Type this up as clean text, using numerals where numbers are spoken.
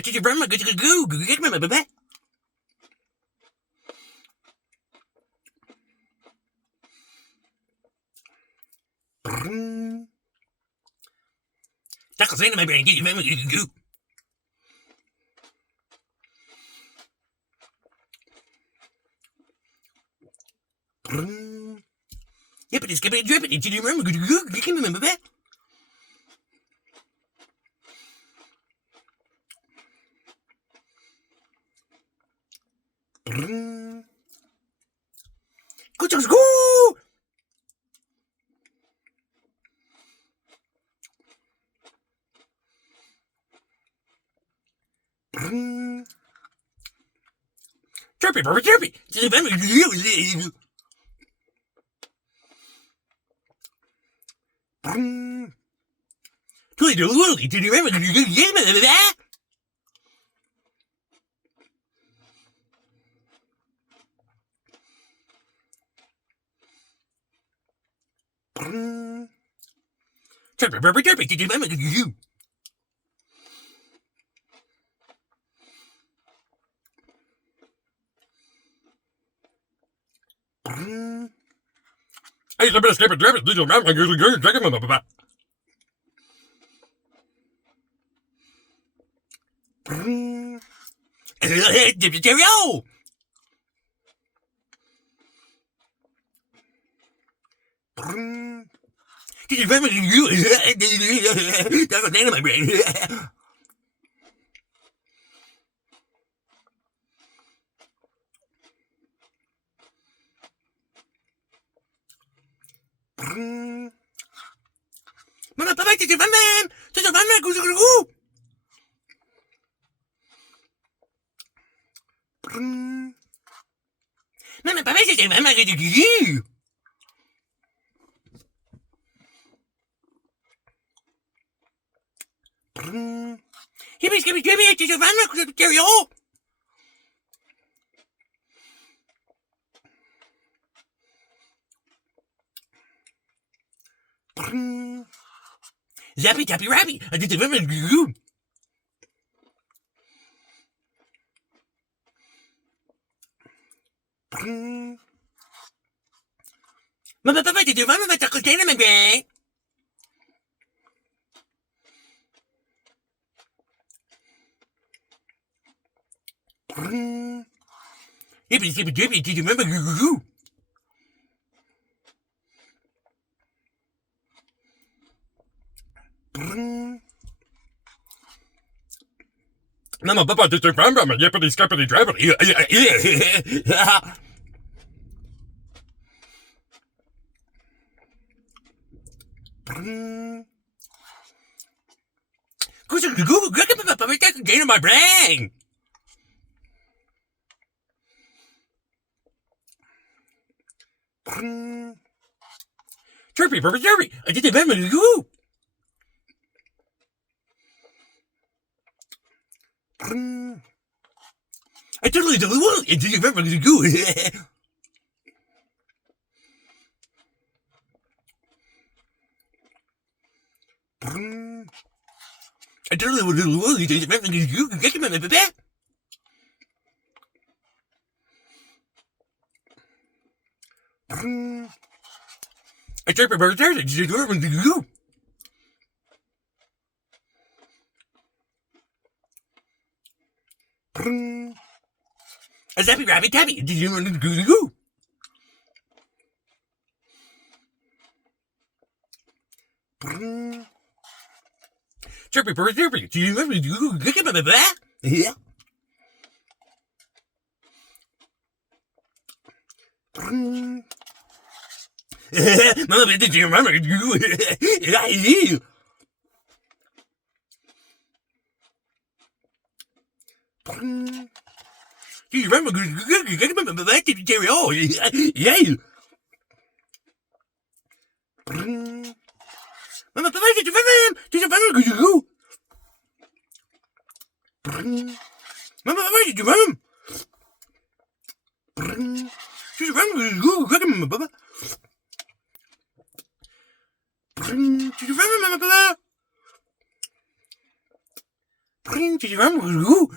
did you remember? Go. Chuckles into my brain. Did you remember? Go. Yippity skippity drippity. Did you remember? You can remember that? Go, Chuckles, go! Chirpy, burpy, chirpy. Did you remember? Tooly doodly, did you remember that? Chirpy, burpy, chirpy, did you remember? Hey, I'm gonna skip a drip. Did you remember? Cheerio! Did you remember? That was in my brain. Mama, papa, did you remember? Did you remember? Go. Mama, papa, did you remember? Hippy, skippy, drippy, did you remember? Cheerio! Zappy, tappy, rappy, I did you remember? Mama, papa, did you remember? Chuckles in my brain. Hippy, skippy, drippy, did you remember? Mama, papa, did you remember? Yippity, skippity, drippity. Go, gain of my brain. Chirpy, purpy, chirpy. I did the remember. Go. I totally did it. Did you remember? Go. I totally would do it. Did you remember? Go. Get him, baby. I tried my brother. Did you remember? Go. A zappy, rabbit, tabby. Did you remember? Go. Chirpy, purpy, chirpy. Do you remember? Look at my back. Yeah. Mama, did you remember? Yeah. Do you remember? Back to the cheerio. Yeah. Mama, papa, did you remember? Did you remember? Go. Mama, papa, did you remember? Did you remember? Go. Look at me, papa. Did you remember, Mama, papa? Ooh,